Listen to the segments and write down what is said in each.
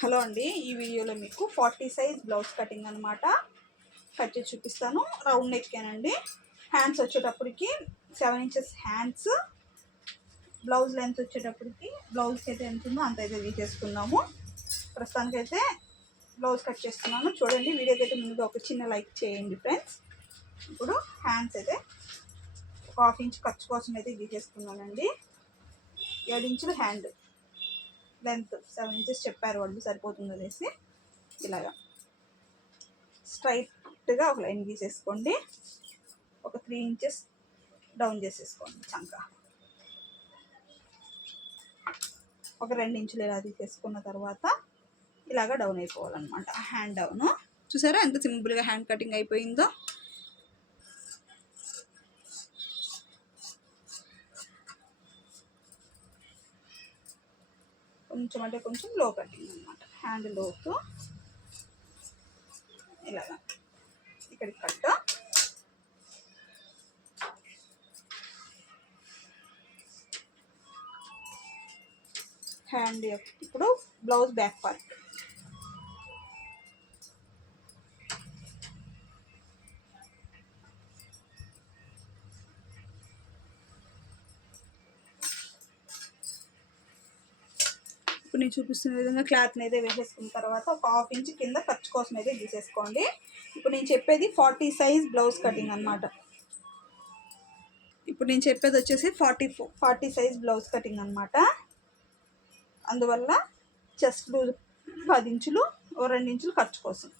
Hello అండి ఈ వీడియోలో మీకు ఫార్టీ సైజ్ బ్లౌజ్ కటింగ్ అనమాట కట్ చేసి చూపిస్తాను. రౌండ్ నెక్కేనండి. హ్యాండ్స్ వచ్చేటప్పటికి seven inches hands blouse length వచ్చేటప్పటికి బ్లౌజ్కి అయితే ఎంత ఉందో అంత అయితే తీసేసుకున్నాము ప్రస్తుతానికైతే బ్లౌజ్ కట్ చేస్తున్నాను. చూడండి వీడియోకి అయితే ముందుగా ఒక చిన్న లైక్ చేయండి ఫ్రెండ్స్ ఇప్పుడు హ్యాండ్స్ అయితే ఒక హాఫ్ ఇంచ్ ఖర్చు కోసం అయితే గీసేసుకున్నానండి ఏడు ఇంచులు హ్యాండ్ లెంత్ సెవెన్ ఇంచెస్ చెప్పారు వాళ్ళు సరిపోతుంది అనేసి. ఇలాగా. స్ట్రైట్గా ఒక లైన్ గీసేసుకోండి. ఒక త్రీ ఇంచెస్ డౌన్ చేసేసుకోండి చంక. ఒక రెండు ఇంచులు ఇలా తీసేసుకున్న తర్వాత ఇలాగ డౌన్ అయిపోవాలన్నమాట. Hand down. చూసారా ఎంత సింపుల్గా హ్యాండ్ కటింగ్ అయిపోయిందో? కొంచెం అంటే కొంచెం లో కటింగ్ అనమాట హ్యాండ్ లోతు. ఇలాగా ఇక్కడికి కట్ట. హ్యాండ్ యొక్క. ఇప్పుడు బ్లౌజ్ బ్యాక్ పార్ట్. ఇప్పుడు నేను చూపిస్తున్న విధంగా క్లాత్ని అయితే వేసేసుకున్న తర్వాత ఒక హాఫ్ ఇంచ్ కింద ఖర్చు కోసం అయితే గీసేసుకోండి. ఇప్పుడు నేను చెప్పేది ఫార్టీ సైజ్ బ్లౌజ్ కటింగ్ అనమాట ఇప్పుడు నేను చెప్పేది వచ్చేసి forty forty size blouse cutting అనమాట అందువల్ల చెస్ట్ లూజ్ పది ఇంచులు ఓ రెండు ఇంచులు ఖర్చు కోసం.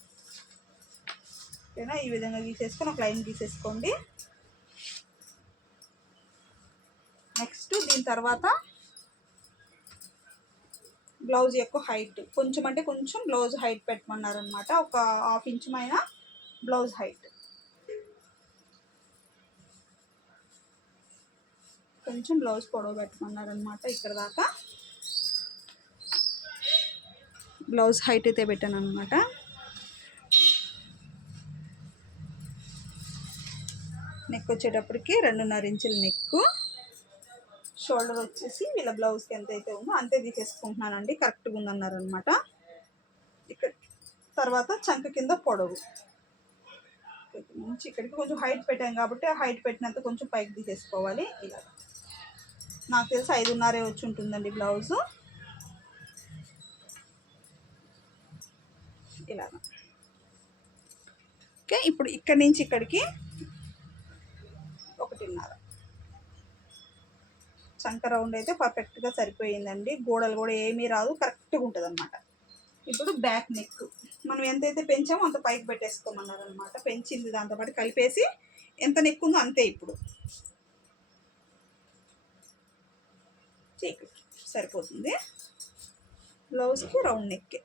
ఓకేనా? ఈ విధంగా గీసేసుకొని ఒక లైన్ గీసేసుకోండి. నెక్స్ట్ దీని తర్వాత బ్లౌజ్ యొక్క హైట్. కొంచెం అంటే కొంచెం బ్లౌజ్ హైట్ పెట్టమన్నారనమాట ఒక హాఫ్ ఇంచ్ బ్లౌజ్ హైట్. కొంచెం బ్లౌజ్ పొడవు పెట్టమన్నారనమాట ఇక్కడ దాకా. బ్లౌజ్ హైట్ అయితే పెట్టాను అనమాట నెక్ వచ్చేటప్పటికి రెండున్నర ఇంచుల నెక్కు. షోల్డర్ వచ్చేసి వీళ్ళ బ్లౌజ్కి ఎంత అయితే ఉందో అంతే తీసేసుకుంటున్నానండి. కరెక్ట్గా ఉందన్నారనమాట ఇక్కడ తర్వాత చంక కింద పొడవు. నుంచి ఇక్కడికి కొంచెం హైట్ పెట్టాం కాబట్టి ఆ హైట్ పెట్టినంత కొంచెం పైకి తీసేసుకోవాలి. ఇలా. నాకు తెలిసి ఐదున్నరే వచ్చి ఉంటుందండి బ్లౌజు. ఇలా. ఓకే ఇప్పుడు ఇక్కడి నుంచి ఇక్కడికి ఒకటిన్నర. చంక రౌండ్ అయితే పర్ఫెక్ట్గా సరిపోయిందండి. గోడలు కూడా ఏమీ రాదు కరెక్ట్గా ఉంటుంది అనమాట ఇప్పుడు బ్యాక్ నెక్ మనం ఎంతైతే పెంచామో అంత పైకి పెట్టేసుకోమన్నారు అనమాట పెంచింది దాంతోపాటు కలిపేసి ఎంత నెక్ ఉందో అంతే ఇప్పుడు. చెక్ సరిపోతుంది. బ్లౌజ్కి రౌండ్ నెక్కే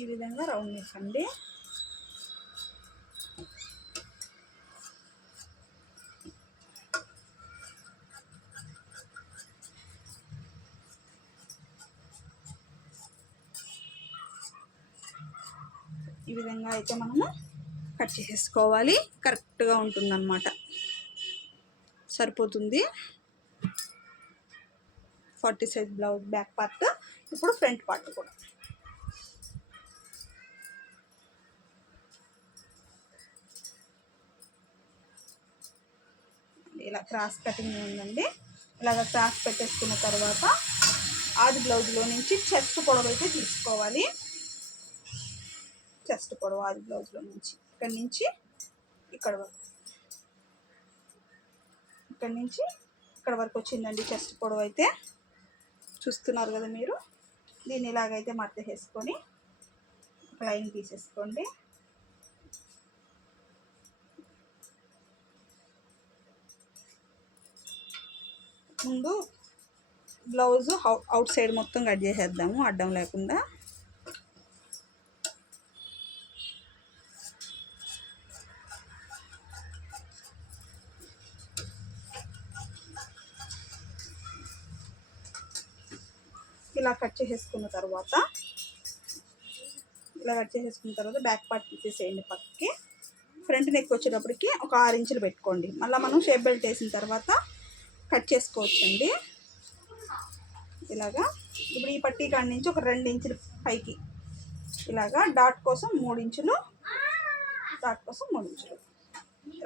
ఈ విధంగా రౌండ్ ఇవ్వండి ఈ విధంగా అయితే మనము కట్ చేసేసుకోవాలి. కరెక్ట్గా ఉంటుందన్నమాట. సరిపోతుంది. Forty size blouse back part ఇప్పుడు ఫ్రంట్ పార్ట్ కూడా. ఇలా క్రాస్ కటింగ్ ఉందండి. ఇలాగ క్రాస్ పెట్టేసుకున్న తర్వాత ఆది బ్లౌజ్లో నుంచి చెస్ట్ పొడవు అయితే తీసుకోవాలి. చెస్ట్ పొడవు ఆది బ్లౌజ్లో నుంచి. ఇక్కడ నుంచి ఇక్కడ వరకు. ఇక్కడ నుంచి ఇక్కడ వరకు వచ్చిందండి చెస్ట్ పొడవు అయితే. చూస్తున్నారు కదా మీరు? దీన్ని ఇలాగైతే మడత వేసుకొని లైన్ తీసేసుకోండి. ముందు బ్లౌజ్ అవుట్ సైడ్ మొత్తం కట్ చేసేద్దాము అడ్డం లేకుండా. ఇలా కట్ చేసేసుకున్న తర్వాత ఇలా కట్ చేసేసుకున్న తర్వాత బ్యాక్ పార్ట్ తీసేసేయండి పక్కకి. ఫ్రంట్ నెక్ వచ్చేటప్పటికి ఒక ఆరు ఇంచులు పెట్టుకోండి. మళ్ళీ మనం షేప్ బెల్ట్ వేసిన తర్వాత కట్ చేసుకోవచ్చండి. ఇలాగా. ఇప్పుడు ఈ పట్టీ కాడి నుంచి ఒక రెండు ఇంచులు పైకి ఇలాగా డాట్ కోసం మూడు ఇంచులు డాట్ కోసం మూడు ఇంచులు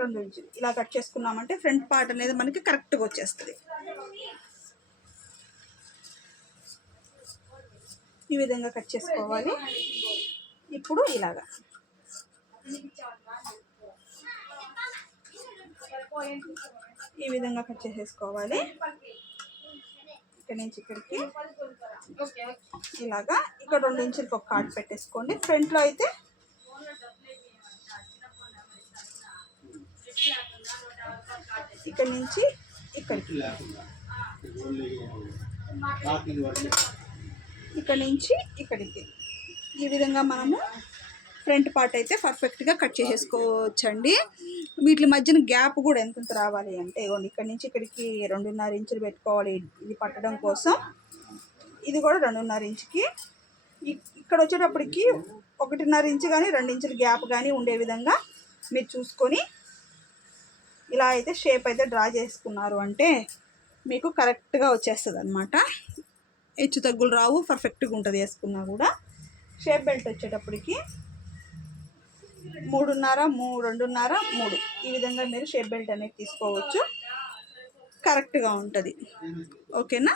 రెండు ఇంచులు. ఇలా కట్ చేసుకున్నామంటే ఫ్రంట్ పార్ట్ అనేది మనకి కరెక్ట్గా వచ్చేస్తుంది. ఈ విధంగా కట్ చేసుకోవాలి. ఇప్పుడు ఇలాగా. ఈ విధంగా కట్ చేసేసుకోవాలి. ఇక్కడ నుంచి ఇక్కడికి. ఇలాగా ఇక్కడ రెండు ఇంచులకి ఒక కార్డ్ పెట్టేసుకోండి. ఫ్రంట్లో అయితే ఇక్కడ నుంచి ఇక్కడికి. ఇక్కడ నుంచి ఇక్కడికి. ఈ విధంగా మనము ఫ్రంట్ పార్ట్ అయితే పర్ఫెక్ట్గా కట్ చేసేసుకోవచ్చండి. వీటి మధ్యన గ్యాప్ కూడా ఎంత రావాలి అంటే ఇగోండి ఇక్కడ నుంచి ఇక్కడికి రెండున్నర ఇంచులు పెట్టుకోవాలి ఇది పట్టడం కోసం. ఇది కూడా రెండున్నర ఇంచుకి. ఇక్కడ వచ్చేటప్పటికి ఒకటిన్నర ఇంచు కానీ రెండు ఇంచుల గ్యాప్ కానీ ఉండే విధంగా మీరు చూసుకొని ఇలా అయితే షేప్ అయితే డ్రా చేసుకున్నారు అంటే మీకు కరెక్ట్గా వచ్చేస్తుంది అనమాట హెచ్చు తగ్గులు రావు పర్ఫెక్ట్గా ఉంటుంది వేసుకున్నా కూడా. షేప్ బెల్ట్ వచ్చేటప్పటికి మూడున్నర మూ రెండున్నర మూడు. ఈ విధంగా మీరు షేప్ బెల్ట్ అనేది తీసుకోవచ్చు. కరెక్ట్గా ఉంటుంది. ఓకేనా?